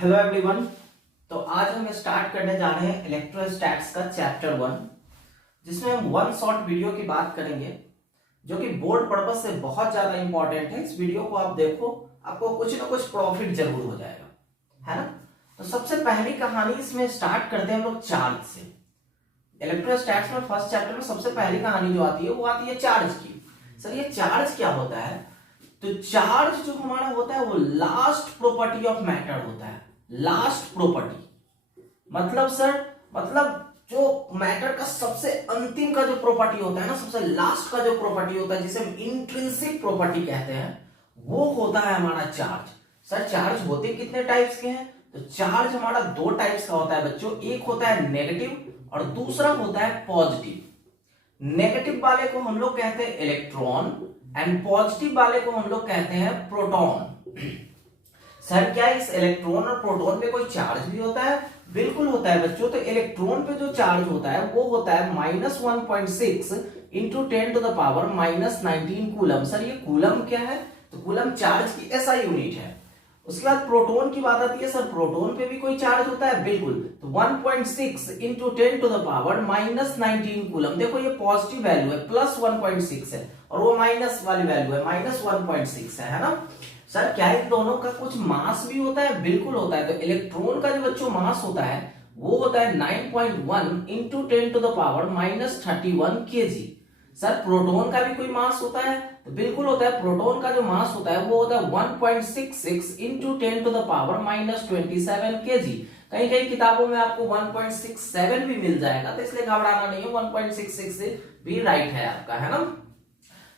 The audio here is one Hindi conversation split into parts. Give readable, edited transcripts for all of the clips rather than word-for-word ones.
Hello everyone. तो आज हम स्टार्ट करने जा रहे हैं इलेक्ट्रोस्टैटिक्स का चैप्टर 1, जिसमें हम वन शॉट वीडियो की बात करेंगे जो कि बोर्ड पर्पस से बहुत ज्यादा इंपॉर्टेंट है। इस वीडियो को आप देखो, आपको कुछ ना कुछ प्रॉफिट जरूर हो जाएगा, है ना। तो सबसे पहली कहानी इसमें स्टार्ट करते हैं हम लोग चार्ज से। इलेक्ट्रोस्टैटिक्स में फर्स्ट चैप्टर में सबसे पहली कहानी जो आती है वो आती है चार्ज की। सर ये चार्ज क्या होता है? तो चार्ज जो हमारा होता है वो लास्ट प्रॉपर्टी ऑफ मैटर होता है। लास्ट प्रॉपर्टी मतलब जो मैटर का सबसे अंतिम का जो प्रॉपर्टी होता है ना, सबसे लास्ट का जो प्रॉपर्टी होता है, जिसे हम इंट्रिंसिक प्रॉपर्टी कहते हैं, वो होता है हमारा चार्ज। सर चार्ज होते कितने टाइप्स के हैं? तो चार्ज हमारा दो टाइप्स का होता है बच्चों। एक होता है नेगेटिव और दूसरा होता है पॉजिटिव। नेगेटिव वाले को हम लोग कहते हैं इलेक्ट्रॉन एंड पॉजिटिव वाले को हम लोग कहते हैं प्रोटॉन। सर क्या इस इलेक्ट्रॉन और प्रोटॉन पे कोई चार्ज भी होता है? बिल्कुल होता है बच्चों। तो इलेक्ट्रॉन पे जो चार्ज होता है वो होता है -1.6 इंटू 10⁻⁻19 कूलम। सर ये कूलम क्या है? तो कूलम चार्ज की ऐसा यूनिट है। उसके बाद प्रोटॉन की बात आती है। सर प्रोटॉन पे भी कोई चार्ज होता है? बिल्कुल। तो 1.6 इंटू 10⁻⁻19 कूलम। देखो ये पॉजिटिव वैल्यू है, +1.6 है, और वो माइनस वाली वैल्यू है, -1.6 है ना। सर क्या इन दोनों का कुछ मास भी होता है? बिल्कुल होता है। तो इलेक्ट्रॉन का जो बच्चों मास होता है वो होता है 9.1 इंटू 10⁻⁻31 kg। सर प्रोटॉन का भी कोई मास होता है? तो बिल्कुल होता है। प्रोटॉन का जो मास होता है वो होता है 1.66 इंटू 10⁻⁻27 kg। कहीं कहीं किताबों में आपको 1.67 भी मिल जाएगा, तो इसलिए घबराना नहीं है, 1.66 भी राइट है आपका, है ना।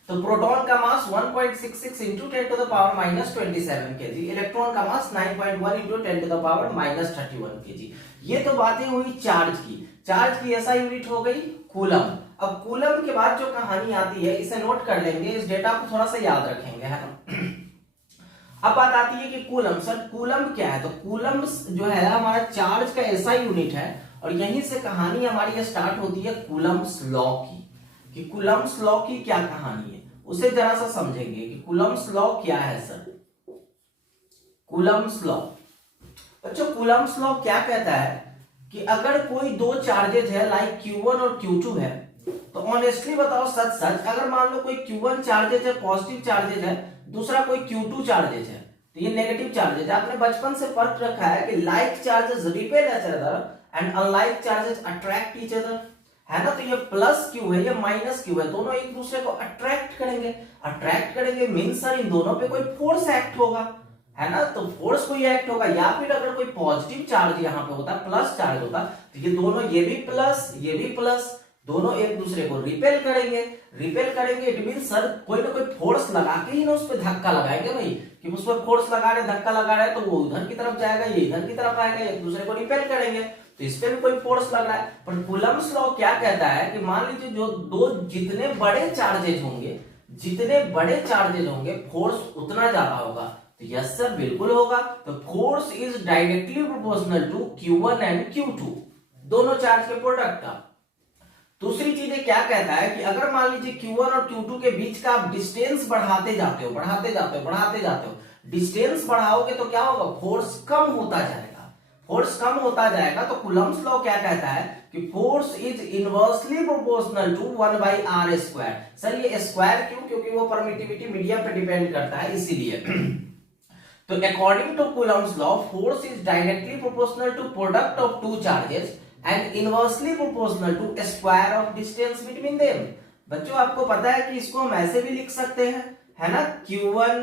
तो प्रोटॉन का मास 1.66 इंटू 10⁻⁻27 kg, इलेक्ट्रॉन का मास 9.1 इंटू 10⁻⁻31 kg। ये तो बातें हुई चार्ज की। चार्ज की ऐसा यूनिट हो गई कूलम। अब कूलम के बाद जो कहानी आती है इसे नोट कर लेंगे, इस डेटा को थोड़ा सा याद रखेंगे, है ना। अब बात आती है कि कूलम। सर कूलम क्या है? तो कूलम जो है हमारा चार्ज का ऐसा यूनिट है, और यहीं से कहानी हमारी स्टार्ट होती है कूलम्स लॉ की। कि कूलम्स लॉ की क्या कहानी है उसे जरा सा समझेंगे कि कूलम्स लॉ क्या है। सर कूलम्स लॉ, बच्चों कूलम्स लॉ क्या कहता है कि अगर कोई दो चार्जेज है लाइक Q1 और Q2 है, तो ऑनेस्टली बताओ सच सच, अगर मान लो कोई Q1 चार्जेज है, पॉजिटिव चार्जेज है, दूसरा कोई Q2 चार्जेज है, तो ये नेगेटिव चार्जेज है। आपने बचपन से पढ़ रखा है कि like charges repel each other and unlike charges attract each other, है ना। तो ये प्लस क्यू है, ये माइनस क्यू है, दोनों एक दूसरे को अट्रैक्ट करेंगे। अट्रैक्ट करेंगे मींस सर इन दोनों पे कोई फोर्स एक्ट होगा, है ना। तो फोर्स कोई एक्ट होगा, या फिर अगर कोई पॉजिटिव चार्ज यहाँ पे होता, प्लस चार्ज होता, तो ये दोनों, ये भी प्लस, दोनों एक दूसरे को रिपेल करेंगे। इट मीन सर कोई ना कोई फोर्स लगा के ही ना उस पर धक्का लगाएंगे भाई, कि उस पर फोर्स लगा रहे, धक्का लगा रहे, तो वो उधर की तरफ जाएगा, ये इधर की तरफ आएगा, एक दूसरे को रिपेल करेंगे। तो इस पे भी कोई फोर्स लग रहा है। पर कूलम्स लॉ क्या कहता है कि मान लीजिए जो दो जितने बड़े चार्जेज होंगे फोर्स उतना ज्यादा होगा। तो यस सर बिल्कुल होगा। तो force is directly proportional to Q1 and Q2, दोनों चार्ज के प्रोडक्ट का। दूसरी चीज क्या कहता है कि अगर मान लीजिए Q1 और Q2 के बीच का आप डिस्टेंस बढ़ाते जाते हो, डिस्टेंस बढ़ाओगे तो क्या होगा? फोर्स कम होता जाएगा। तो कूलम्स लॉ क्या कहता है कि force is inversely proportional to 1/r²। Sir ये स्क्वायर क्यों? क्योंकि वो परमिटिविटी मीडियम पे डिपेंड करता है, इसीलिए। तो according to Coulomb's law, force is directly proportional to product of two charges and inversely proportional to square of distance between them. बच्चों आपको पता है कि इसको हम ऐसे भी लिख सकते हैं, है ना, Q1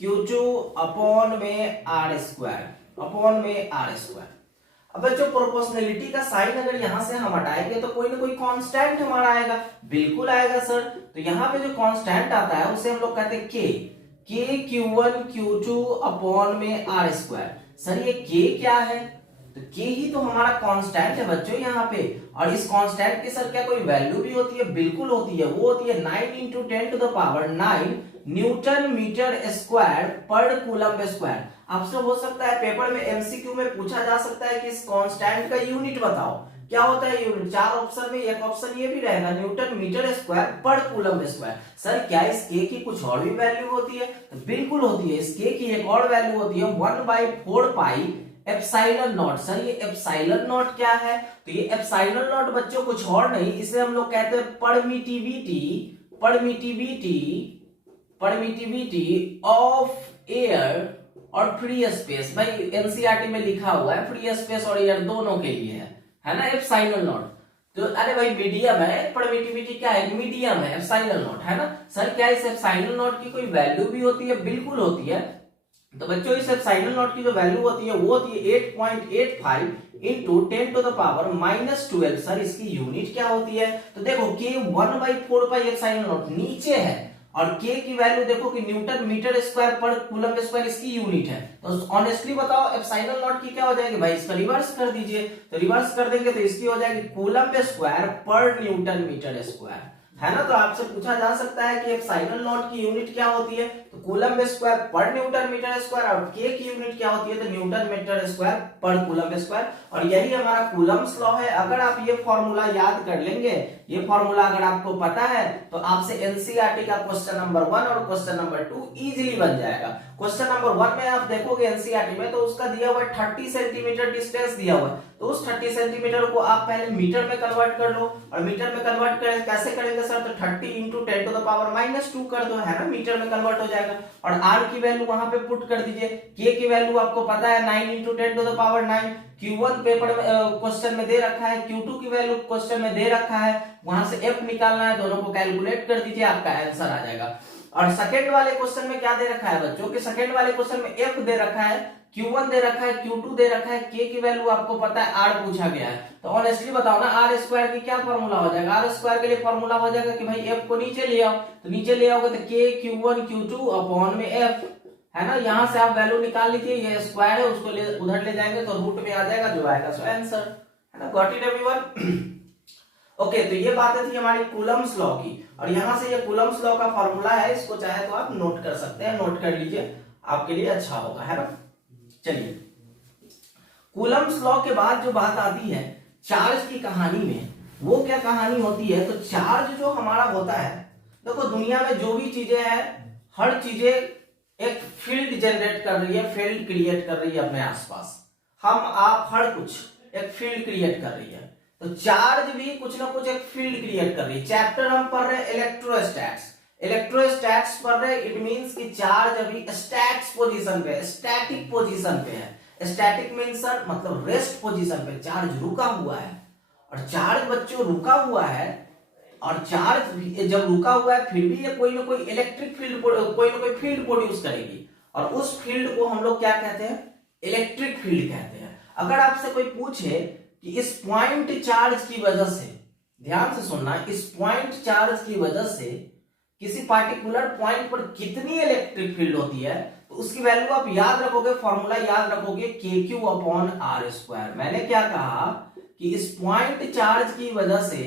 Q2 अपॉन में r²। अब बच्चों प्रोपोर्शनलिटी का साइन अगर यहां से हम हटाएंगे तो कोई ना कोई कांस्टेंट हमारा आएगा। बिल्कुल आएगा सर। तो यहाँ पे जो कांस्टेंट आता है उसे हम लोग कहते हैं k Q1 Q2 अपॉन में r²। सर ये k क्या है? तो k ही तो हमारा कांस्टेंट है बच्चों यहाँ पे। और इस कांस्टेंट की सर क्या कोई वैल्यू भी होती है? बिल्कुल होती है। वो होती है 9 इंटू 10⁻⁹ न्यूटन मीटर स्क्वायर पर कूलम स्क्वायर। आपसे हो सकता है पेपर में एमसीक्यू में पूछा जा सकता है कि इस कांस्टेंट का यूनिट बताओ, क्या होता है यूनिट। 4 ऑप्शन में एक ऑप्शन ये भी रहेगा, न्यूटन मीटर स्क्वायर पर कूलम स्क्वायर। सर क्या इस के की कुछ और भी वैल्यू होती है? तो बिल्कुल होती है। इस के की एक और वैल्यू होती है 1/4 पाई एप्सिलॉन नॉट। सर ये एप्सिलॉन नॉट क्या है? तो ये एप्सिलॉन नॉट बच्चों कुछ और नहीं, इसे हम लोग कहते हैं permittivity, permittivity, permittivity of air और फ्री स्पेस। भाई एनसीईआरटी में लिखा हुआ है फ्री स्पेस और एयर दोनों के लिए है ना एप्सिलॉन नॉट। तो अरे भाई मीडियम है, परमिटिविटी क्या है? मीडियम है, एप्सिलॉन नॉट है ना। सर क्या इस एप्सिलॉन नॉट की कोई वैल्यू भी होती है? बिल्कुल होती है। तो बच्चों इस एप्सिलॉन नॉट की जो वैल्यू होती है वो होती है 8.85 into 10 to the power -12। Sir इसकी यूनिट क्या होती है? तो देखो k 1/4 पाई एप्सिलॉन नॉट नीचे है और k की वैल्यू देखो कि न्यूटन मीटर स्क्वायर पर कूलम स्क्वायर इसकी यूनिट है। तो ऑनेस्टली बताओ एप्सिलॉन नॉट की क्या हो जाएगी? भाई इसका रिवर्स कर दीजिए। तो रिवर्स कर देंगे तो इसकी हो जाएगी कूलम स्क्वायर पर न्यूटन मीटर स्क्वायर, है ना। तो आपसे पूछा जा सकता है कि एप्सिलॉन नॉट की यूनिट क्या होती है? तो कूलम स्क्वायर पर न्यूटन मीटर स्क्वायर, और k की यूनिट क्या होती है? तो न्यूटन मीटर स्क्वायर पर कूलम स्क्वायर। और यही हमारा कूलम्स लॉ है। अगर आप ये फॉर्मूला याद कर लेंगे, ये फॉर्मूला अगर आपको पता है, तो आपसे एनसीईआरटी का क्वेश्चन नंबर 1 और क्वेश्चन नंबर 2 इजीली बन जाएगा। क्वेश्चन नंबर 1 में आप देखोगे एनसीईआरटी में, तो उसका दिया हुआ है 30 सेंटीमीटर डिस्टेंस दिया हुआ है। तो उस 30 सेंटीमीटर को आप पहले मीटर में कन्वर्ट कर लो, और मीटर में कन्वर्ट करें कैसे करेंगे सर? तो 30 इंटू 10 टू द पावर -2 कर दो, है ना, मीटर में कन्वर्ट हो जाएगा। और r की वैल्यू वहां पे पुट कर दीजिए। k की वैल्यू आपको पता है 9 into 10 to the power 9। Q1 paper question में दे रखा है, Q2 की वैल्यू क्वेश्चन में दे रखा है, वहां से f निकालना है, दोनों को कैलकुलेट कर दीजिए, आपका आंसर आ जाएगा। और सेकंड वाले क्वेश्चन में क्या दे रखा है बच्चों? कि सेकंड वाले क्वेश्चन में f दे रखा है, Q1 दे रखा है, Q2 दे रखा है, k की वैल्यू आपको पता है, r पूछा गया है। तो ऑनेस्टली बताओ ना r स्क्वायर की क्या फॉर्मूला हो जाएगा? r स्क्वायर के लिए फॉर्मूला हो जाएगा कि भाई f को नीचे ले आओ, तो नीचे ले आओगे तो k Q1 Q2 अपॉन में f, है ना। यहां से आप वैल्यू निकाल लीजिए, ये स्क्वायर है उसको उधर ले जाएंगे तो रूट में आ जाएगा, जो आएगा सो आंसर, है ना। Got it everyone? ओके, तो ये बातें थी हमारी कूलम्स लॉ की। और यहां से ये कूलम्स लॉ का फॉर्मूला है, इसको चाहे तो आप नोट कर सकते हैं, नोट कर लीजिए, आपके लिए अच्छा होगा, है ना। चलिए, कूलम्स लॉ के बाद जो बात आती है चार्ज की कहानी में, वो क्या कहानी होती है? तो चार्ज जो हमारा होता है, देखो दुनिया में जो भी चीजें हैं, हर चीजें एक फील्ड जनरेट कर रही है, फील्ड क्रिएट कर रही है अपने आसपास। हम आप हर कुछ एक फील्ड क्रिएट कर रही है। तो चार्ज भी कुछ ना कुछ एक फील्ड क्रिएट कर रही है। चैप्टर हम पढ़ रहे हैं इलेक्ट्रोस्टैट्स, इलेक्ट्रोस्टैट्स पढ़ रहे हैं, इट मींस कि चार्ज अभी स्टैटिक पोजीशन पे है, स्टैटिक पोजीशन पे है। स्टैटिक मींस सर मतलब रेस्ट पोजीशन पे, चार्ज रुका हुआ है। और चार्ज बच्चों रुका हुआ है, और चार्ज जब रुका हुआ है फिर भी ये कोई ना कोई इलेक्ट्रिक फील्ड, कोई ना कोई फील्ड प्रोड्यूस करेगी, और उस फील्ड को हम लोग क्या कहते हैं? इलेक्ट्रिक फील्ड कहते हैं। अगर आपसे कोई पूछे कि इस पॉइंट चार्ज की वजह से, ध्यान से सुनना, इस पॉइंट चार्ज की वजह से किसी पार्टिकुलर पॉइंट पर कितनी इलेक्ट्रिक फील्ड होती है, तो उसकी वैल्यू आप याद रखोगे, फॉर्मूला याद रखोगे KQ अपॉन R स्क्वायर। मैंने क्या कहा कि इस पॉइंट चार्ज की वजह से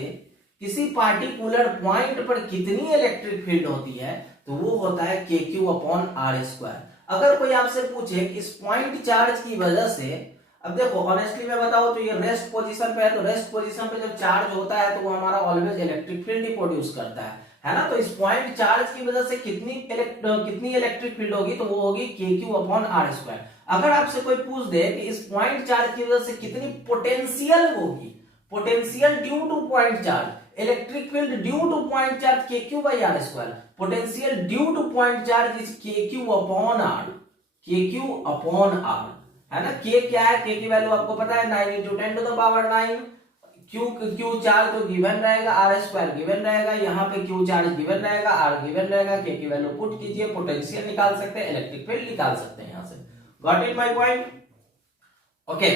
किसी पार्टिकुलर पॉइंट पर कितनी इलेक्ट्रिक फील्ड होती है, तो वो होता है KQ अपॉन R स्क्वायर। अगर कोई आपसे पूछे कि इस पॉइंट चार्ज की वजह से, अब देखो ऑनेस्टली मैं बताऊं तो ये रेस्ट पोजीशन पे है, तो रेस्ट पोजीशन पे जब चार्ज होता है तो वो हमारा ऑलवेज इलेक्ट्रिक फील्ड ही प्रोड्यूस करता है ना। तो इस पॉइंट चार्ज की वजह से कितनी इलेक्ट्रिक फील्ड होगी, तो वो होगी KQ अपॉन R स्क्वायर। अगर आपसे कोई पूछ दे कि इस पॉइंट चार्ज की वजह से कितनी पोटेंशियल होगी, potential due two point charge, electric field due two point charge KQ by R square, potential due two point charge is KQ upon R, KQ upon R, है ना। K क्या है? K की वैल्यू आपको पता है 9 into 10 to the power 9। Q charge तो गिवन रहेगा, R स्क्वायर गिवन रहेगा, यहाँ पे Q चार्ज गिवन रहेगा, R गिवन रहेगा, K की वैल्यू पुट कीजिए, पोटेंशियल निकाल सकते हैं, इलेक्ट्रिक फील्ड निकाल सकते हैं यहाँ से। Got it my point? Okay,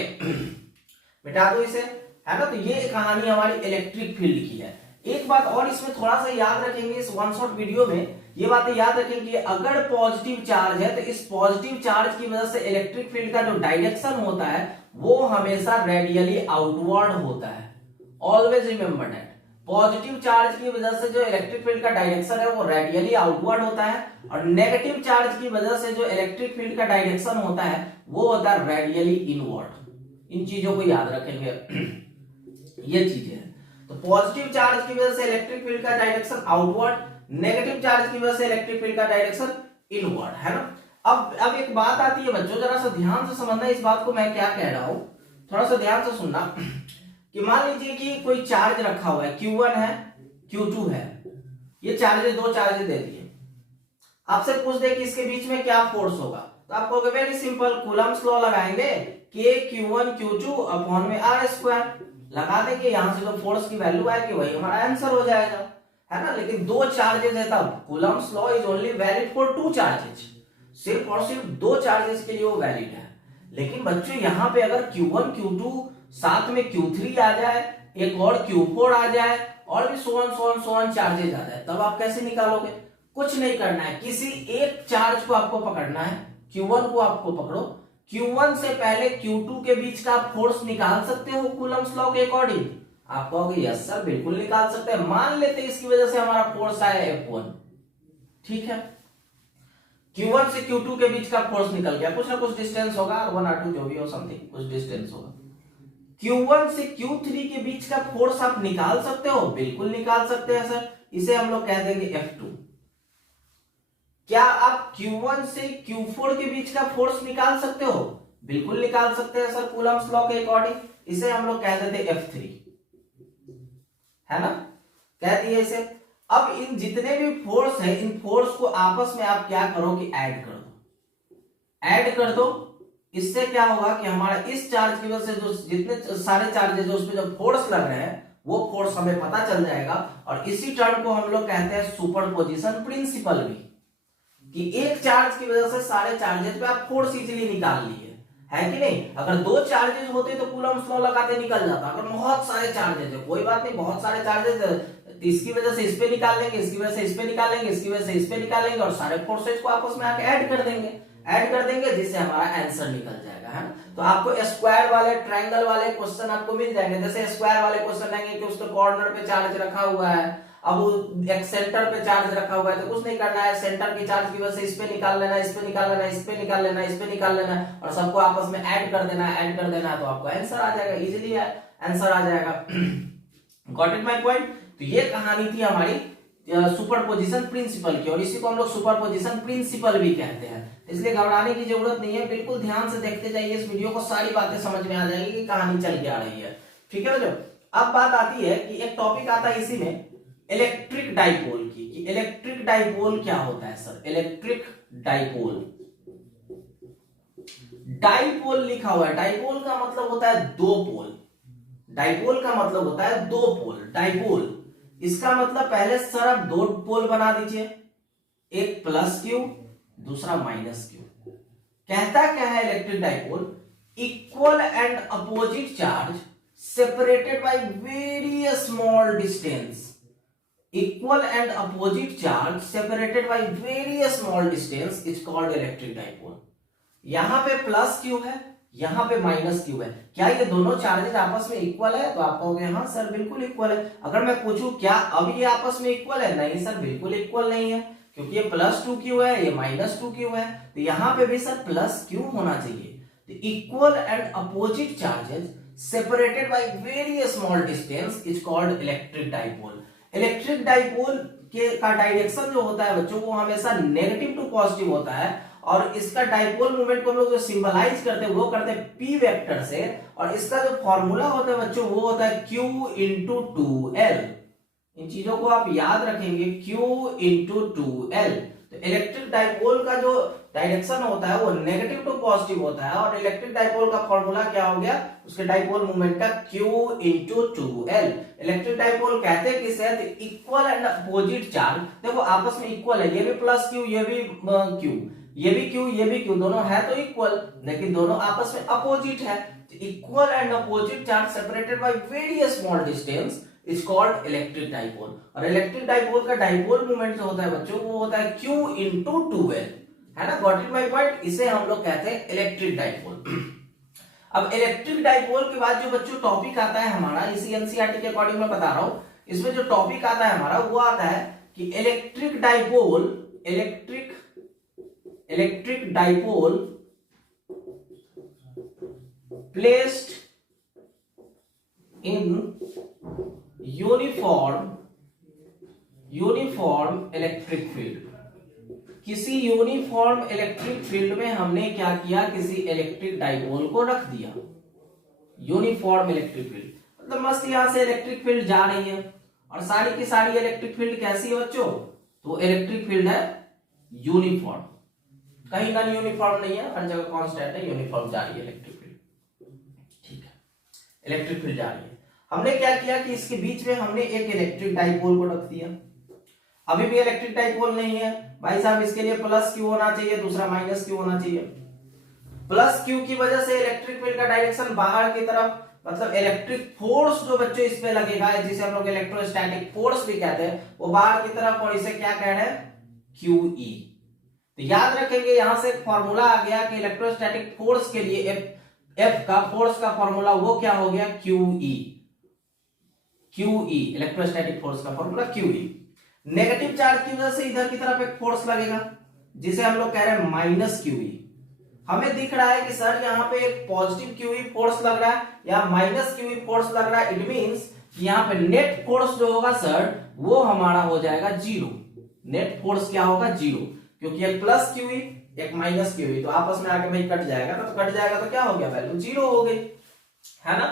मिटा दो इसे, है ना। तो ये कहानी हमारी इलेक्ट्रिक फील्ड की है। एक बात और इसमें थोड़ा सा याद रखेंगे, इस वन शॉट वीडियो में ये बातें याद रखेंगे, अगर पॉजिटिव चार्ज है तो इस पॉजिटिव चार्ज की वजह से इलेक्ट्रिक फील्ड का जो डायरेक्शन होता है वो हमेशा रेडियली आउटवर्ड होता है। Always remember that, positive charge की वजह से जो इलेक्ट्रिक फील्ड का डायरेक्शन है वो रेडियली आउटवर्ड होता है, और नेगेटिव चार्ज की वजह से जो इलेक्ट्रिक फील्ड का डायरेक्शन होता है वो होता है रेडियली इनवर्ड। इन चीजों को याद रखेंगे, ये चीजें हैं। तो पॉजिटिव चार्ज की वजह से इलेक्ट्रिक फील्ड का डायरेक्शन आउटवर्ड, नेगेटिव चार्ज की वजह से इलेक्ट्रिक फील्ड का डायरेक्शन इनवर्ड, है ना। अब अब एक बात आती है बच्चों, जरा सा ध्यान से समझना इस बात को मैं क्या कह रहा हूं, थोड़ा सा ध्यान से सुनना। कि मान लीजिए कि कोई चार्ज रखा हुआ है, Q1 है, Q2 है, ये चार्जेस, दो चार्जेस दे दिए। आपसे पूछ दे कि इसके बीच में क्या फोर्स होगा, तो आप कहोगे वेरी सिंपल, कूलम्ब्स लॉ लगाएंगे, K Q1 Q2 अपॉन में R स्क्वायर लगा देंगे, यहां से जो फोर्स की वैल्यू आएगी वही हमारा आंसर हो जाएगा, है ना। लेकिन दो चार्जेस है तब Coulomb's law is only valid for two charges, सिर्फ और सिर्फ दो चार्जेस के लिए वो वैलिड है। लेकिन बच्चों यहाँ पे अगर Q1 Q2 साथ में Q3 आ जाए, एक और Q4 आ जाए, और भी सोन चार्जेस आ जाए, तब आप कैसे निकालोगे? कुछ नहीं करना है, किसी एक चार्ज को आपको पकड़ना है, Q1 को आपको पकड़ो, Q1 से पहले Q2 के बीच का फोर्स निकाल सकते हो कूलम्ब्स लॉ के अकॉर्डिंग। आप कहोगे यस सर बिल्कुल निकाल सकते हैं, मान लेते हैं इसकी वजह से हमारा फोर्स आया F1, ठीक है। Q1 से Q2 के बीच का फोर्स निकल गया, कुछ ना कुछ डिस्टेंस होगा, R1 R2 जो भी हो, समथिंग कुछ डिस्टेंस होगा। Q1 से Q3 के बीच का फोर्स आप निकाल सकते हो, बिल्कुल निकाल सकते हैं सर, इसे हम लोग कह देंगे F2। क्या आप Q1 से Q4 के बीच का फोर्स निकाल सकते हो? बिल्कुल निकाल सकते हैं सर, कूलम्ब्स लॉ के अकॉर्डिंग, इसे हम लोग कह देते F3, है ना, कह दिए इसे। अब इन जितने भी फोर्स है, इन फोर्स को आपस में आप क्या करो कि ऐड कर दो, ऐड कर दो। इससे क्या होगा कि हमारा इस चार्ज की वजह से जो जितने सारे चार्जेस उस पे जो फोर्स लग रहे हैं वो फोर्स हमें पता चल जाएगा, और इसी टर्म को हम लोग कहते हैं सुपरपोजिशन प्रिंसिपल भी, कि एक चार्ज की वजह से सारे चार्जेस पे आप फोर्स इजीली निकाल लिए, है कि नहीं। अगर दो चार्जेस होते तो कूलम्ब्स लॉ लगाते निकल जाता, अगर बहुत सारे चार्जेस है कोई बात नहीं, बहुत सारे चार्जेस है इसकी वजह से इस पे निकाल लेंगे, इसकी वजह से इस पे निकाल लेंगे, इसकी वजह से इस पे निकाल लेंगे, और सारे फोर्सेज को आपस में आके ऐड कर देंगे, जिससे हमारा आंसर निकल जाएगा, है ना। तो आपको स्क्वायर वाले, ट्रायंगल वाले क्वेश्चन आपको मिल जाएंगे। जैसे स्क्वायर वाले क्वेश्चन रहेंगे कि उसके कॉर्नर पे चार्ज रखा हुआ है, अब एक सेंटर पे चार्ज रखा हुआ है, तो कुछ नहीं करना है, सेंटर की चार्ज की वजह से इस पे निकाल लेना, इस पे निकाल लेना, इस पे निकाल लेना, इस पे निकाल लेना, और सबको आपस में ऐड कर देना है, तो आपको आंसर आ जाएगा, इजीली आंसर आ जाएगा। Got it my point. तो ये कहानी थी हमारी सुपरपोजिशन प्रिंसिपल की, और इसी को हम लोग सुपरपोजिशन प्रिंसिपल भी कहते हैं, इसलिए घबराने की जरूरत नहीं है, बिल्कुल ध्यान से देखते जाइए इस वीडियो को, सारी बातें समझ में आ जाएगी कि कहानी चल के आ रही है, ठीक है बच्चों। अब बात आती है कि एक टॉपिक आता है इसी में इलेक्ट्रिक डाइपोल की, कि इलेक्ट्रिक डाइपोल क्या होता है सर। इलेक्ट्रिक डाइपोल, डाइपोल लिखा हुआ है, डाइपोल का मतलब होता है दो पोल, डाइपोल का मतलब होता है दो पोल, डाइपोल इसका मतलब पहले सर आप दो पोल बना दीजिए, एक प्लस क्यू दूसरा माइनस क्यू। कहता क्या है electric dipole, equal and opposite charge separated by very small distance, equal and opposite charge separated by very small distance is called electric dipole. यहां पे प्लस क्यू है, यहां पे माइनस क्यू है, क्या ये दोनों चार्जेस आपस में इक्वल है? तो आप कहोगे हाँ सर बिल्कुल इक्वल है। अगर मैं पूछूं क्या अब ये आपस में इक्वल है, नहीं सर बिल्कुल इक्वल नहीं है, क्योंकि ये प्लस 2q है, ये माइनस 2q है, तो यहां पे भी सर प्लस q होना चाहिए। तो equal and opposite charges separated by very small distance is called electric dipole. Electric dipole के का डायरेक्शन जो होता है बच्चों वो हमेशा नेगेटिव टू पॉजिटिव होता है, और इसका डाइपोल मूवमेंट को हम लोग जो सिंबलाइज करते हैं वो करते हैं p वेक्टर से, और इसका जो फॉर्मूला होता है बच्चों वो होता है q इंटू 2l। इन चीजों को आप याद रखेंगे, q इंटू 2l। तो इलेक्ट्रिक डाइपोल का जो डायरेक्शन होता है वो नेगेटिव टू पॉजिटिव होता है, और इलेक्ट्रिक डाइपोल का फॉर्मूला क्या हो गया उसके डाइपोल मूवमेंट का q into 2l। Electric dipole कहते हैं किसे, इक्वल एंड अपोजिट चार्ज, देखो आपस में इक्वल है, ये भी प्लस q ये भी q, ये भी q ये भी q, दोनों है तो इक्वल, लेकिन दोनों आपस में अपोजिट है। Equal and opposite charge separated by very small distance is called electric dipole. और इलेक्ट्रिक डाइपोल का डाइपोल मूवमेंट जो होता है बच्चों वो होता है q इंटू 2l, है ना। Got it my point. इसे हम लोग कहते हैं इलेक्ट्रिक डाइपोल। अब इलेक्ट्रिक डाइपोल के बाद जो बच्चों टॉपिक आता है हमारा, इसी एनसीईआरटी के अकॉर्डिंग मैं बता रहा हूं, इसमें जो टॉपिक आता है हमारा वो आता है कि electric dipole, electric dipole placed in uniform electric field, किसी यूनिफॉर्म इलेक्ट्रिक फील्ड में हमने क्या किया, किसी इलेक्ट्रिक डाइपोल को रख दिया। यूनिफॉर्म इलेक्ट्रिक फील्ड मतलब मस्त यहां से इलेक्ट्रिक फील्ड जा रही है, और सारी की सारी इलेक्ट्रिक फील्ड कैसी है बच्चों, तो इलेक्ट्रिक फील्ड है यूनिफॉर्म, कहीं नॉन यूनिफॉर्म नहीं है, हर जगह कांस्टेंट है, यूनिफॉर्म जा रही है इलेक्ट्रिक फील्ड। ठीक है, इलेक्ट्रिक फील्ड जा रही है। हमने क्या किया कि इसके बीच में हमने एक इलेक्ट्रिक डाइपोल को रख दिया। अभी भी इलेक्ट्रिक डाइपोल नहीं है भाई साहब, इसके लिए प्लस क्यू होना चाहिए, दूसरा माइनस क्यू होना चाहिए। प्लस क्यू की वजह से इलेक्ट्रिक फील्ड का डायरेक्शन बाहर की तरफ, मतलब इलेक्ट्रिक फोर्स जो बच्चों इस पे लगेगा, जिसे हम लोग इलेक्ट्रोस्टैटिक फोर्स भी कहते हैं, वो बाहर की तरफ, और इसे क्या कह रहे हैं, QE। तो याद रखेंगे यहां से फॉर्मूला आ गया कि इलेक्ट्रोस्टैटिक फोर्स के लिए F का फोर्स का फॉर्मूला वो क्या हो गया, QE। QE इलेक्ट्रोस्टैटिक फोर्स का फॉर्मूला QE। नेगेटिव चार्ज की वजह से इधर की तरफ एक फोर्स लगेगा, जिसे हम लोग कह रहे हैं माइनस QE। हमें दिख रहा है कि सर यहाँ पे एक पॉजिटिव QE फोर्स लग रहा है या माइनस QE फोर्स लग रहा है। इट मींस कि यहाँ पे नेट फोर्स जो होगा सर वो हमारा हो जाएगा जीरो। नेट फोर्स क्या होगा, जीरो, क्योंकि एक प्लस QE एक माइनस QE, तो आपस में आके भाई कट जाएगा, तो कट जाएगा तो क्या हो गया, वैल्यू जीरो हो गई, है ना।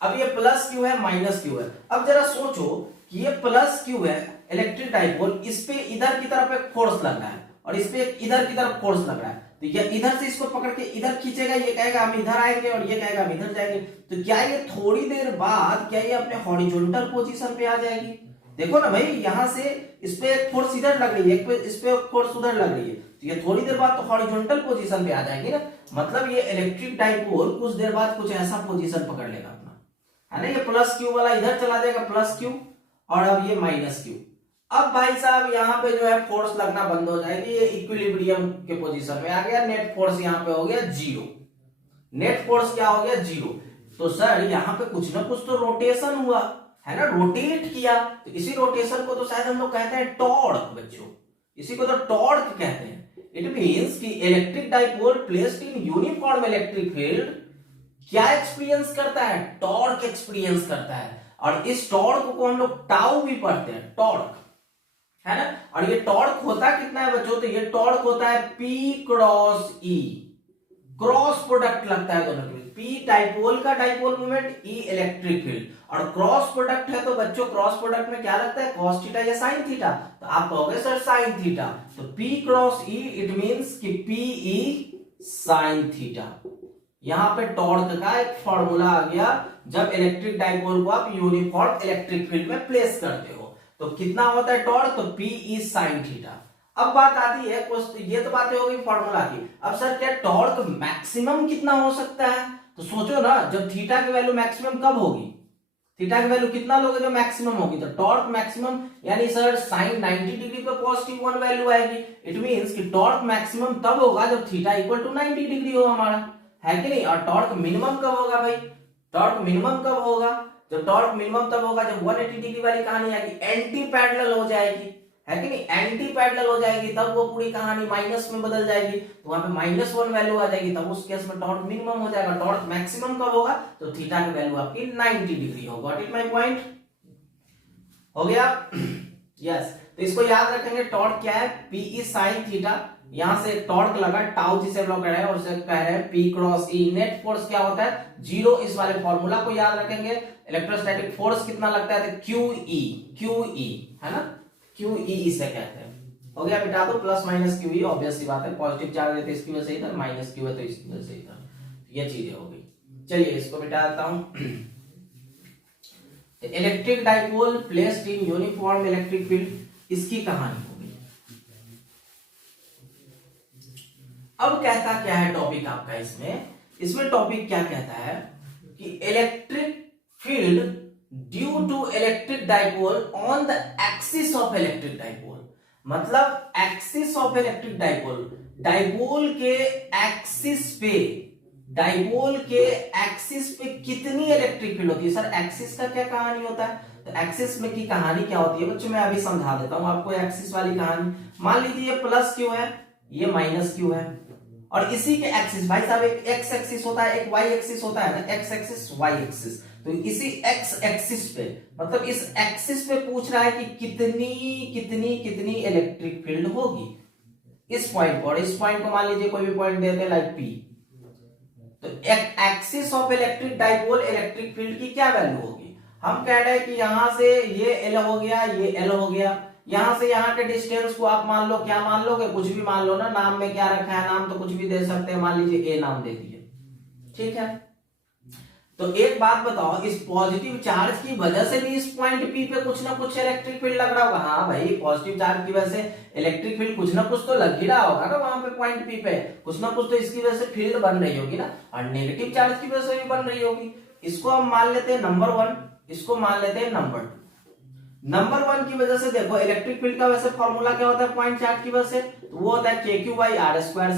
अब ये प्लस क्यू है, माइनस क्यू है। अब जरा सोचो कि ये प्लस क्यू है इलेक्ट्रिक डाइपोल, इस पे इधर की तरफ एक फोर्स लग रहा है और इस पे इधर की तरफ फोर्स लग रहा है, तो ये इधर से इसको पकड़ के इधर खींचेगा, ये कहेगा हम इधर आएंगे और ये कहेगा हम इधर जाएंगे, तो क्या ये थोड़ी देर बाद क्या ये अपने हॉरिजॉन्टल पोजीशन पे आ जाएगी। देखो ना भाई, यहां से इस पे एक फोर्स इधर लग रही है, इस पे एक फोर्स उधर लग रही है, तो ये थोड़ी देर बाद तो हॉरिजॉन्टल पोजीशन पे आ जाएगी ना। मतलब ये इलेक्ट्रिक डाइपोल कुछ देर बाद कुछ ऐसा पोजीशन पकड़ लेगा अपना, है ना। ये प्लस क्यू वाला इधर चला जाएगा, प्लस क्यू, और अब ये माइनस क्यू। अब भाई साहब यहाँ पे जो है फोर्स लगना बंद हो जाएगी, ये इक्विलिब्रियम के पोजीशन में आ गया, नेट फोर्स यहाँ पे हो गया जीरो। नेट फोर्स क्या हो गया, जीरो। तो सर यहाँ पे कुछ ना कुछ तो रोटेशन हुआ है ना, रोटेट किया, तो इसी रोटेशन को तो शायद हम लोग कहते हैं टॉर्क बच्चों, इसी को तो टॉर्क कहते हैं। इट मींस कि electric dipole placed in uniform electric field क्या एक्सपीरियंस करता है, टॉर्क एक्सपीरियंस करता है, और इस टॉर्क को हम लोग टाउ भी पढ़ते हैं, टॉर्क, है ना। और ये टॉर्क होता कितना है बच्चों, तो ये टॉर्क होता है P cross E, cross product लगता है दोनों के, P डाइपोल का dipole moment, E electric field, और क्रॉस प्रोडक्ट है तो बच्चों क्रॉस प्रोडक्ट में क्या लगता है, कॉस थीटा या साइन थीटा, तो आप कहोगे सर साइन थीटा, तो P cross E it means कि PE साइन थीटा। यहां पे टॉर्क का एक फॉर्मूला आ गया जब इलेक्ट्रिक डाइपोल को आप यूनिफॉर्म इलेक्ट्रिक फील्ड में प्लेस करते हो, तो कितना होता है टॉर्क, तो PE साइन थीटा। अब बात आती है, ये तो बातें हो गई फॉर्मूला की। अब सर क्या टॉर्क मैक्सिमम कितना हो सकता है, तो सोचो ना, जब थीटा की वैल्यू मैक्सिमम कब होगी, थीटा की वैल्यू कितना लोगे जो मैक्सिमम होगी, तो टॉर्क मैक्सिमम यानी सर साइन 90 डिग्री पे पॉजिटिव 1 वैल्यू आएगी। इट मींस कि टॉर्क मैक्सिमम तब होगा जब थीटा इक्वल टू 90 डिग्री हो हमारा, है कि नहीं। और टॉर्क मिनिमम कब होगा भाई, टॉर्क मिनिमम कब होगा, जब टॉर्क मिनिमम तब होगा जब 180 डिग्री वाली कहानी आएगी, एंटी पैरेलल हो जाएगी, है कि नहीं, एंटी पैरेलल हो जाएगी, तब वो पूरी कहानी माइनस में बदल जाएगी, तो वहां पे -1 वैल्यू आ जाएगी, तब उस केस में टॉर्क मिनिमम हो जाएगा। टॉर्क मैक्सिमम कब होगा, तो थीटा की वैल्यू आपकी 90 डिग्री होगा। गॉट इट माय पॉइंट, हो गया। यस, तो इसको याद रखेंगे, टॉर्क क्या है, PE साइन थीटा, यहां से टॉर्क लगा टाउ जिसे हम लोग कह रहे हैं, और उसे कह रहे हैं P cross E। Net force क्या होता है, जीरो, इस वाले फॉर्मूला को याद रखेंगे। इलेक्ट्रोस्टैटिक फोर्स कितना लगता है, तो QE, है ना, QE इसे कहते हैं। हो गया, मिटा दो, प्लस माइनस QE, ऑब्वियस सी बात है, पॉजिटिव चार्ज है तो इसकी वजह से इधर, माइनस Q है तो इसकी वजह से इधर, ये चीजें हो गई। चलिए इसको मिटा देता हूं। Electric dipole placed in uniform electric field, इसकी कहानी हो गई। अब कहता क्या है टॉपिक आपका, इसमें टॉपिक क्या कहता है कि electric field due to electric dipole on the axis of electric dipole, मतलब axis of electric dipole, dipole के एक्सिस पे, डाइपोल के एक्सिस पे कितनी इलेक्ट्रिक फील्ड होती है। सर एक्सिस का क्या कहानी होता है, तो एक्सिस में की कहानी क्या होती है बच्चों, मैं अभी समझा देता हूं आपको एक्सिस वाली कहानी। मान लीजिए ये प्लस क्यू है, ये माइनस क्यू है, और इसी के एक्सिस, भाई साहब एक एक्स एक्सिस होता है, एक वाई एक्सिस होता है ना, एक्स एक्सिस वाई एक्सिस, तो इसी एक्स एक्सिस पे, मतलब इस एक्सिस पे पूछ रहा है कि कितनी कितनी कितनी इलेक्ट्रिक फील्ड होगी, इस पॉइंट को, और इस पॉइंट को मान लीजिए कोई भी पॉइंट देते लाइक पी। तो axis of electric dipole electric field की क्या वैल्यू होगी? हम कह रहे हैं कि यहां से ये एल हो गया, ये एल हो गया, यहां से यहां के डिस्टेंस को आप मान लो, क्या मान लोगे? कुछ भी मान लो ना, नाम में क्या रखा है, नाम तो कुछ भी दे सकते हैं, मान लीजिए ए नाम दे दिए, ठीक है। तो एक बात बताओ, इस पॉजिटिव चार्ज की वजह से भी इस पॉइंट पी पे कुछ ना कुछ इलेक्ट्रिक फील्ड लग रहा होगा। हाँ भाई, पॉजिटिव चार्ज की वजह से इलेक्ट्रिक फील्ड कुछ ना कुछ तो लग ही रहा होगा ना वहां पे पॉइंट पी पे, कुछ ना कुछ तो इसकी वजह से फील्ड बन रही होगी ना, और नेगेटिव चार्ज की वजह से भी बन रही होगी। इसको हम मान लेते हैं नंबर 1, इसको मान लेते हैं नंबर 2। नंबर 1 की वजह से देखो इलेक्ट्रिक फील्ड का वैसे फॉर्मूला क्या होता है पॉइंट चार्ज की वजह से, तो वो होता है KQ/R² सर,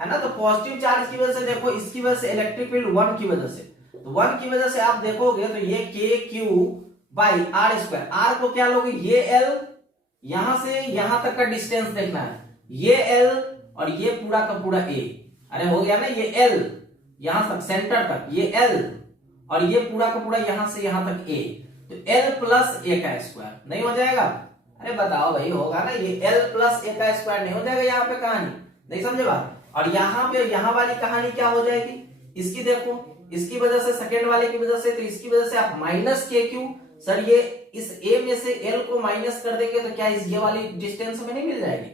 है ना। तो पॉजिटिव चार्ज की वजह से देखो, इसकी वजह से इलेक्ट्रिक फील्ड 1 की वजह से, तो 1 की वजह से आप देखोगे तो ये KQ/R², R को क्या लोगे, ये L, यहां से यहां तक का डिस्टेंस देखना है, ये L और ये पूरा का पूरा A, अरे हो गया ना, ये L यहां तक सेंटर तक, ये L और ये पूरा का पूरा यहां से यहां तक A, तो L प्लस A का स्क्वायर नहीं हो जाएगा? अरे बताओ भाई, होगा ना, ये L प्लस A का स्क्वायर नहीं हो जाएगा यहाँ पे कहानी? नहीं समझे बात? और यहाँ पे यहाँ वाली कहानी क्या हो जाएगी इसकी, देखो इसकी वजह से, सेकेंड वाले की वजह से, तो इसकी वजह से आप माइनस KQ, सर ये इस A में से L को माइनस कर देंगे तो क्या इस ये वाली डिस्टेंस में नहीं मिल जाएगी?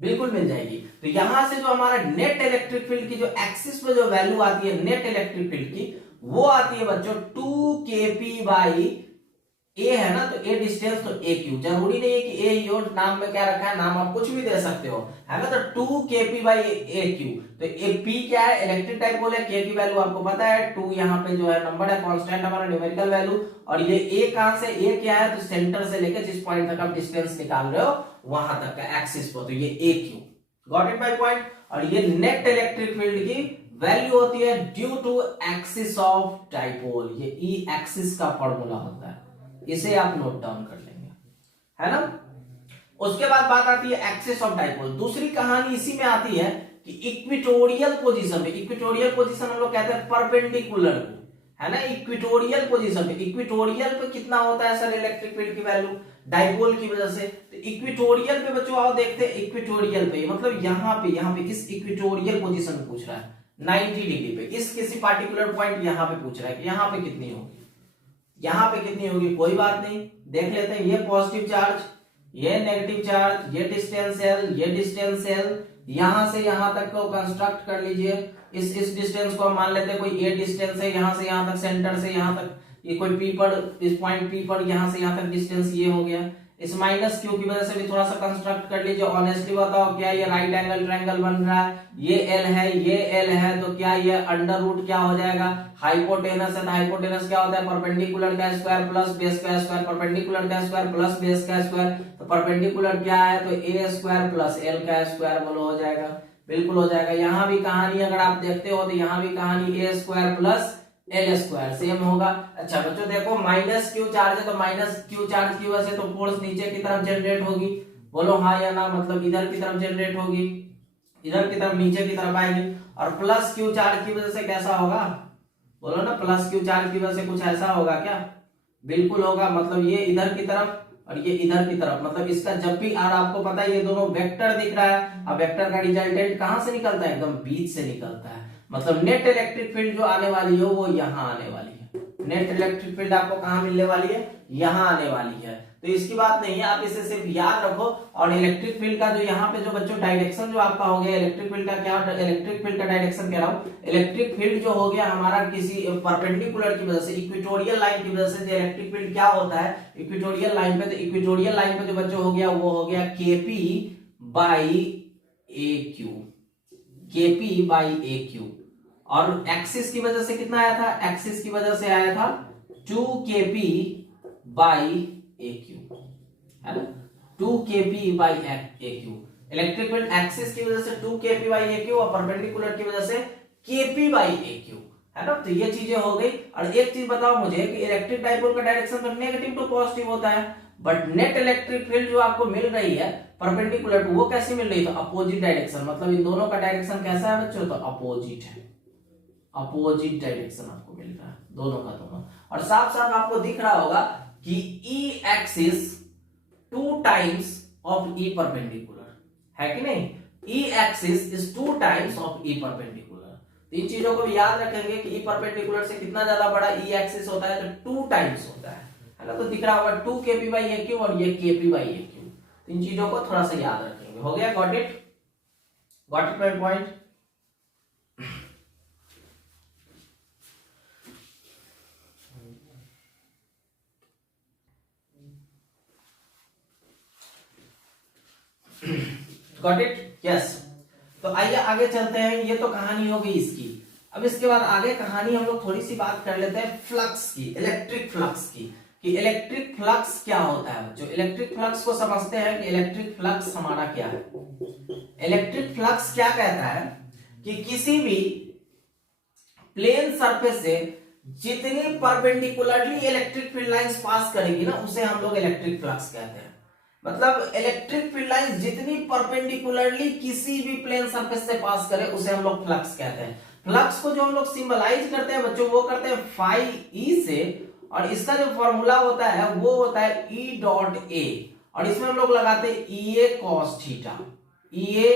बिल्कुल मिल जाएगी। तो यहां से जो हमारा नेट इलेक्ट्रिक फील्ड की जो एक्सिस पे जो वैल्यू आती है नेट इलेक्ट्रिक फील्ड की, वो आती है बच्चों 2kp/A, है ना। तो A डिस्टेंस, तो AQ, जरूरी नहीं है कि A ही हो, नाम में क्या रखा है, नाम आप कुछ भी दे सकते हो, है ना। तो 2kp/AQ, तो P क्या है, इलेक्ट्रिक डाइपोल है, K की वैल्यू आपको पता है 2, यहाँ पे जो है नंबर है कांस्टेंट हमारा न्यूमेरिकल वैल्यू, और ये A कहां से, A क्या है, तो सेंटर से लेकर जिस पॉइंट तक आप डिस्टेंस निकाल रहे हो वहां तक का एक्सिस पर, तो ये AQ, got it my point. और ये नेट इलेक्ट्रिक फील्ड की वैल्यू होती है due to axis of dipole, ये E एक्सिस का फॉर्मूला होता है, इसे आप नोट डाउन कर लेंगे, है ना। उसके बाद बात आती है एक्सिस ऑफ डाइपोल। दूसरी कहानी इसी में आती है कि इक्विटोरियल पोजीशन पे, इक्विटोरियल पोजीशन हम लोग कहते हैं परपेंडिकुलर को, है ना। इक्विटोरियल पोजीशन पे, इक्विटोरियल पे कितना होता है सर इलेक्ट्रिक फील्ड की वैल्यू डाइपोल की वजह से? तो इक्विटोरियल पे बच्चों आओ देखते हैं, इक्विटोरियल पे मतलब यहाँ पे इस इक्विटोरियल पोजीशन पे पूछ रहा है 90 डिग्री पे, इस किसी पार्टिकुलर पॉइंट यहाँ पे पूछ रहा है कि यहाँ पे कितनी होगी, यहाँ पे कितनी होगी, कोई बात नहीं, देख लेते हैं। ये पॉजिटिव चार्ज, ये नेगेटिव चार्ज, ये डिस्टेंस L, ये डिस्टेंस L, यहां से यहां तक को कंस्ट्रक्ट कर लीजिए। इस डिस्टेंस को हम मान लेते हैं कोई A डिस्टेंस है, यहां से यहां तक, सेंटर से यहां तक, ये कोई P पर, इस पॉइंट P पर यहां से यहां तक डिस्टेंस ये हो गया। इस माइनस Q की वजह से भी थोड़ा सा कंस्ट्रक्ट कर लीजिए। ऑनेस्टली बताओ, क्या ये राइट एंगल ट्रायंगल बन रहा है? ये L है, ये L है, तो क्या ये अंडर रूट क्या हो जाएगा, हाइपोटेनस है, तो हाइपोटेनस क्या होता है, परपेंडिकुलर का स्क्वायर प्लस बेस का स्क्वायर, परपेंडिकुलर का स्क्वायर प्लस बेस का स्क्वायर, तो परपेंडिकुलर क्या है, तो A स्क्वायर प्लस L का स्क्वायर, बोलो हो जाएगा, बिल्कुल हो जाएगा। यहां भी कहानी अगर आप देखते हो तो यहां भी कहानी A square plus L square same होगा। अच्छा बच्चों देखो, माइनस Q चार्ज है, तो माइनस Q चार्ज की वजह से तो फोर्स नीचे की तरफ जनरेट होगी, बोलो हाँ या ना, मतलब इधर की तरफ जनरेट होगी, इधर की तरफ नीचे की तरफ आएगी। और प्लस Q चार्ज की वजह से कैसा होगा, बोलो ना, प्लस Q चार्ज की वजह से कुछ ऐसा होगा क्या? बिल्कुल होगा, मतलब ये इधर की तरफ और ये इधर की तरफ, मतलब इसका जब भी, और आपको पता है ये दोनों वेक्टर दिख रहा है, अब वेक्टर का रिजल्टेंट कहां से निकलता है, एकदम बीच से निकलता है। मतलब नेट इलेक्ट्रिक फील्ड जो आने वाली हो वो यहां आने वाली है, नेट इलेक्ट्रिक फील्ड आपको कहां मिलने वाली है, यहां आने वाली है। तो इसकी बात नहीं है, आप इसे सिर्फ याद रखो। और इलेक्ट्रिक फील्ड का जो यहाँ पे जो बच्चों डायरेक्शन जो आपका हो गया, इलेक्ट्रिक फील्ड का क्या, इलेक्ट्रिक फील्ड का डायरेक्शन कह रहा हूँ, इलेक्ट्रिक फील्ड जो हो गया हमारा किसी परपेंडिकुलर की वजह से, इक्वेटोरियल लाइन की वजह से जो इलेक्ट्रिक फील्ड क्या होता है इक्वेटोरियल लाइन पे, तो इक्वेटोरियल लाइन पे जो बच्चों हो गया वो हो गया KP/AQ, KP/AQ। और एक्सिस की वजह से कितना आया था, एक्सिस की वजह से आया था 2kp/AQ, है ना, 2kp/AQ। इलेक्ट्रिक फील्ड एक्सिस की वजह से 2kp/AQ और परपेंडिकुलर की वजह से kp/AQ, है ना। तो ये चीजें हो गई। और एक चीज बताओ मुझे कि इलेक्ट्रिक डाइपोल का डायरेक्शन तो नेगेटिव टू पॉजिटिव होता है, बट नेट इलेक्ट्रिक फील्ड जो आपको मिल रही है परपेंडिकुलर टू, वो कैसी मिल रही है, तो अपोजिट डायरेक्शन, मतलब इन दोनों का डायरेक्शन कैसा है बच्चों, तो अपोजिट है, अपोजिट डायरेक्शन आपको मिल रहा है दोनों का दोनों। और साफ साफ आपको दिख रहा होगा कि E axis 2 times of E perpendicular, है कि नहीं, E axis is 2 times of E perpendicular. इन चीजों को भी याद रखेंगे कि ई परपेंडिकुलर से कितना ज्यादा बड़ा ई एक्सिस होता है, तो 2 टाइम्स होता है ना। तो दिख रहा होगा 2 kp बाई ए क्यू और ये kp बाई ए क्यू। इन चीजों को थोड़ा सा याद रखेंगे। हो गया, got it my point. Got it, yes. तो आइए आगे चलते हैं। ये तो कहानी हो गई इसकी। अब इसके बाद आगे कहानी हम लोग थोड़ी सी बात कर लेते हैं फ्लक्स की, इलेक्ट्रिक फ्लक्स की, कि इलेक्ट्रिक फ्लक्स क्या होता है। जो इलेक्ट्रिक फ्लक्स को समझते हैं कि इलेक्ट्रिक फ्लक्स हमारा क्या है। इलेक्ट्रिक फ्लक्स क्या कहता है कि किसी भी प्लेन सरफेस से जितनी perpendicularly electric field lines pass करेगी ना, उसे हम लोग इलेक्ट्रिक फ्लक्स कहते हैं। मतलब इलेक्ट्रिक फील्ड लाइंस जितनी परपेंडिकुलरली किसी भी प्लेन सरफेस से पास करे उसे हम लोग फ्लक्स कहते हैं। फ्लक्स को जो हम लोग सिंबलाइज करते हैं बच्चों, वो करते हैं फाई ई से, और इसका जो फॉर्मूला होता है वो होता है ई डॉट ए, और इसमें हम लोग लगाते हैं ई ए कॉस थीटा, ई ए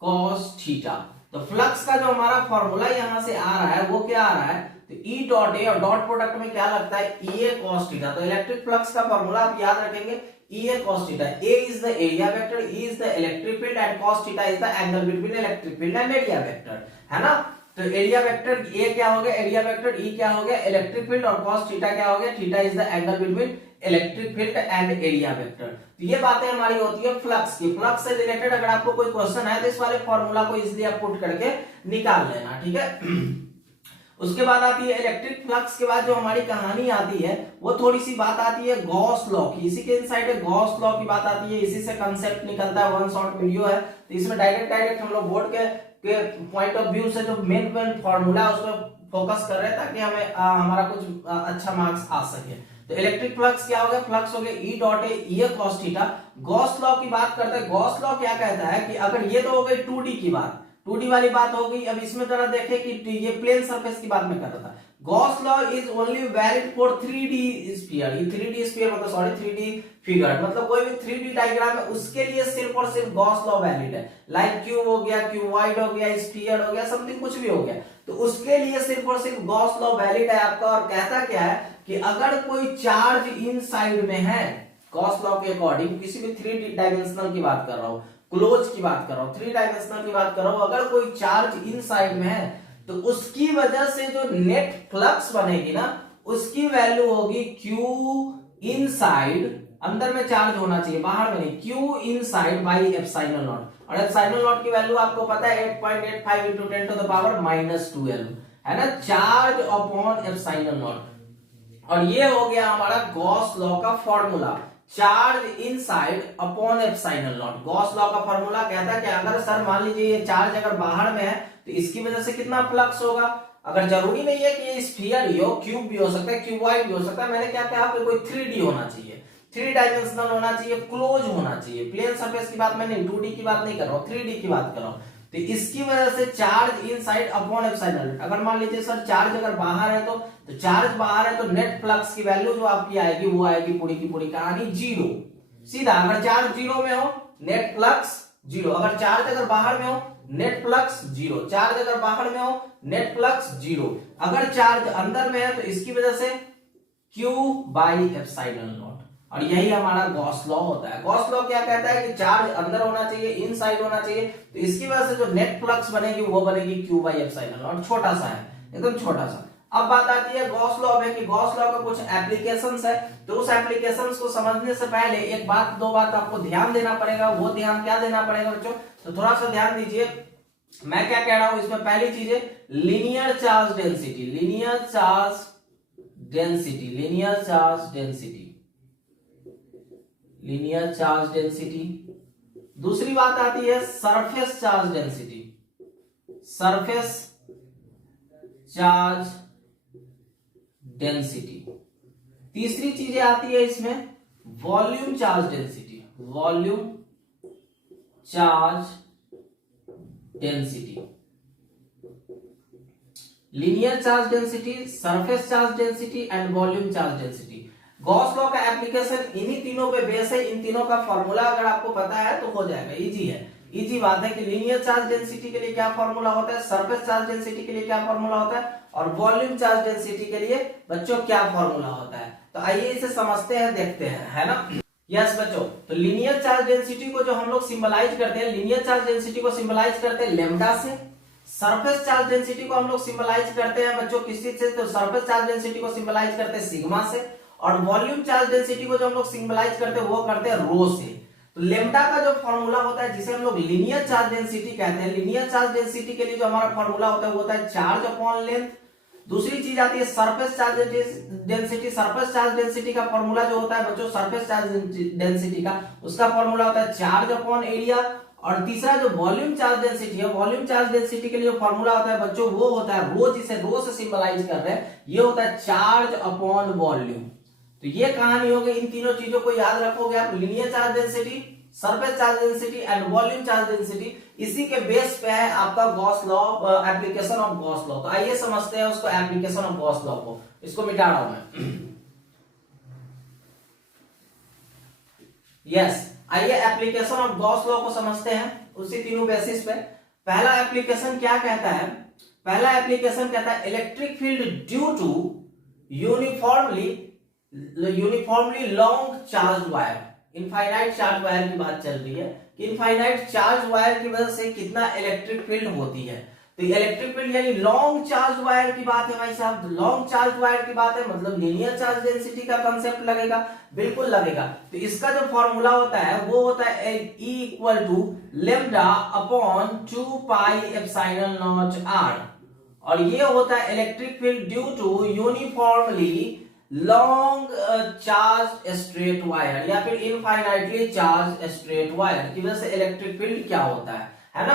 कॉस थीटा। तो फ्लक्स का जो हमारा फॉर्मूला यहां से आ रहा है वो क्या आ रहा है, तो ई डॉट ए और डॉट प्रोडक्ट में क्या लगता है, ई ए कॉस थीटा। तो इलेक्ट्रिक फ्लक्स का फॉर्मूला आप याद रखेंगे, E A cos theta. A is the area vector, E is the electric field, and cos theta is the angle between electric field and area vector, है ना। तो एरिया वेक्टर A क्या हो गया, एरिया वेक्टर E क्या हो गया, इलेक्ट्रिक फील्ड, और cos थीटा क्या हो गया, theta is the angle between electric field and area vector. तो ये बातें हमारी होती है फ्लक्स की। फ्लक्स से रिलेटेड अगर आपको कोई क्वेश्चन है तो इस वाले फॉर्मूला को इजीली आप पुट करके निकाल लेना, ठीक है। उसके बाद आती है इलेक्ट्रिक फ्लक्स के बाद जो हमारी कहानी आती है वो थोड़ी सी बात आती है गॉस लॉ की। इसी के इनसाइड है गॉस लॉ की बात आती है, इसी से कंसेप्ट निकलता है। वन शॉट वीडियो है, तो इसमें डायरेक्ट हम लोग बोर्ड के पॉइंट ऑफ व्यू से जो मेन फॉर्मूला है उसमें फोकस कर रहे हैं ताकि हमें हमारा कुछ अच्छा मार्क्स आ सके। तो इलेक्ट्रिक फ्लक्स क्या हो गया, फ्लक्स हो गया E dot A E A cos theta. Gauss law की बात करते हैं। गॉस लॉ क्या कहता है कि अगर ये तो हो गई 2D की बात, 2D वाली बात हो गई। अब इसमें जरा देखें कि ये प्लेन सरफेस की बात में कर रहा था। Gauss law is only valid for 3D sphere. ये 3D स्फीयर मतलब सॉरी 3D फिगर, मतलब कोई भी 3D डायग्राम है उसके लिए सिर्फ और सिर्फ गॉस लॉ वैलिड है। लाइक क्यूब हो गया, क्यूबॉइड हो गया, स्फीयर हो गया, समथिंग कुछ भी हो गया, तो उसके लिए सिर्फ और सिर्फ गॉस लॉ वैलिड है आपका। और कहता क्या है कि अगर कोई चार्ज इनसाइड में है, गॉस लॉ के अकॉर्डिंग, किसी भी 3D डायमेंशनल की बात कर रहा हूं, क्लोज की बात कर रहा हूं, 3 डायमेंशनल की बात कर रहा हूं, अगर कोई चार्ज इनसाइड में है तो उसकी वजह से जो नेट फ्लक्स बनेगी ना उसकी वैल्यू होगी Q इनसाइड, अंदर में चार्ज होना चाहिए बाहर में नहीं, Q inside by epsilon not. और एप्सिलॉन नॉट की वैल्यू आपको पता है 8.85 into 10 to the power -12 है ना, चार्ज अपॉन एप्सिलॉन नॉट। और ये हो गया हमारा गॉस लॉ का formula, charge inside upon epsilon not. Gauss law का फॉर्मूला कहता है कि अगर सर मान लीजिए ये चार्ज अगर बाहर में है तो इसकी वजह से कितना फ्लक्स होगा। अगर जरूरी नहीं है कि ये स्फीयर ही हो, क्यूब भी हो सकता है, क्यूबॉइड भी हो सकता है। मैंने क्या कहा कि कोई 3D होना चाहिए, 3 डायमेंशनल होना चाहिए, क्लोज होना चाहिए। प्लेन सरफेस की बात मैं नहीं, 2D की बात नहीं कर रहा हूं, 3D की बात कर रहा हूं। तो इसकी वजह से charge inside upon epsilon not. अगर मान लीजिए सर चार्ज अगर बाहर है तो चार्ज बाहर है तो नेट फ्लक्स की वैल्यू जो आपकी आएगी वो आएगी पूरी की पूरी कहानी 0 सीधा। अगर चार्ज 0 में हो नेट फ्लक्स 0, अगर चार्ज अगर बाहर में हो नेट फ्लक्स 0, चार्ज अगर बाहर में हो नेट फ्लक्स 0, अगर चार्ज अंदर में है तो इसकी वजह से Q बाई एप्सिलॉन नॉट। और यही हमारा गॉस लॉ होता है। गॉस लॉ क्या कहता है कि चार्ज अंदर होना चाहिए, इनसाइड होना चाहिए, तो इसकी वजह से जो नेट फ्लक्स बनेगी वो बनेगी Q बाई एप्सिलॉन नॉट। छोटा सा है, एकदम छोटा सा। अब बात आती है गॉस लॉ में कि गॉस लॉ का कुछ एप्लीकेशंस है, तो उस एप्लीकेशंस को समझने से पहले एक बात दो बात आपको ध्यान देना पड़ेगा। वो ध्यान क्या देना पड़ेगा बच्चों, तो थोड़ा सा ध्यान दीजिए। मैं क्या कह रहा हूं इसमें, पहली चीज है linear charge density, linear charge density, linear charge density, linear charge density. दूसरी बात आती है surface charge density, surface charge density. तीसरी चीजें आती है इसमें volume charge density, volume charge density, linear charge density, surface charge density and volume charge density. Gauss law का एप्लीकेशन इन्हीं तीनों पे बेस है। इन तीनों का फॉर्मूला अगर आपको पता है तो हो जाएगा, इजी है। इजी बात है कि लीनियर चार्ज डेंसिटी के लिए क्या फॉर्मूला होता है, सरफेस चार्ज डेंसिटी के लिए क्या फॉर्मूला होता है, और वॉल्यूम चार्ज डेंसिटी के लिए बच्चों क्या फॉर्मूला होता है। तो आइए इसे समझते हैं, देखते हैं, है ना। यस बच्चों, तो लीनियर चार्ज डेंसिटी को जो हम लोग सिंबलाइज करते हैं, लीनियर चार्ज डेंसिटी को सिंबलाइज करते हैं लेमडा से। सरफेस चार्ज डेंसिटी को हम लोग सिंबलाइज करते हैं बच्चों किसी से, तो सरफेस चार्ज डेंसिटी को सिंबलाइज करते हैं सिग्मा से। और वॉल्यूम चार्ज डेंसिटी को जो हम लोग सिंबलाइज करते हैं वो करते हैं रो से। तो लेमडा का जो फॉर्मूला होता है जिसे हम लोग लीनियर चार्ज डेंसिटी कहते हैं, लीनियर चार्ज डेंसिटी के लिए जो हमारा फॉर्मूला होता है वो होता है चार्ज अपॉन लेंथ। दूसरी चीज आती है surface charge density. Surface charge density का फॉर्मूला जो होता है बच्चों, सरफेस चार्ज डेंसिटी का उसका फॉर्मूला होता है चार्ज अपॉन एरिया। और तीसरा जो वॉल्यूम चार्ज डेंसिटी है, वॉल्यूम चार्ज डेंसिटी के लिए फॉर्मूला होता है बच्चों वो होता है रो, जिसे रो से सिंबलाइज कर रहे हैं, ये होता है चार्ज अपॉन वॉल्यूम। तो ये कहानी हो गई, इन तीनों चीजों को याद रखोगे आप, linear charge density, surface charge density and volume charge density. इसी के बेस पे है आपका Gauss law, application of Gauss law. तो आइए समझते हैं उसको, एप्लीकेशन ऑफ गॉस लॉ को। इसको मिटा रहा हूं मैं। यस, आइए एप्लीकेशन ऑफ गॉस लॉ को समझते हैं उसी तीनों बेसिस पे। पहला एप्लीकेशन क्या कहता है, पहला एप्लीकेशन कहता है electric field due to uniformly long charge wire. Infinite charge wire की बात चल रही है कि इनफाइनाइट चार्ज वायर की वजह से कितना इलेक्ट्रिक फील्ड होती है। तो इलेक्ट्रिक फील्ड यानी लॉन्ग चार्ज वायर की बात है भाई साहब, लॉन्ग चार्ज वायर की बात है, मतलब लीनियर चार्ज डेंसिटी का कांसेप्ट लगेगा, बिल्कुल लगेगा। तो इसका जो फॉर्मूला होता है वो होता है E equal to lambda upon 2 pi epsilon naught r। और ये होता है electric field due to uniformly long charge straight wire या फिर इनफाइनाइटली चार्ज स्ट्रेट वायर की वजह से इलेक्ट्रिक फील्ड क्या होता है।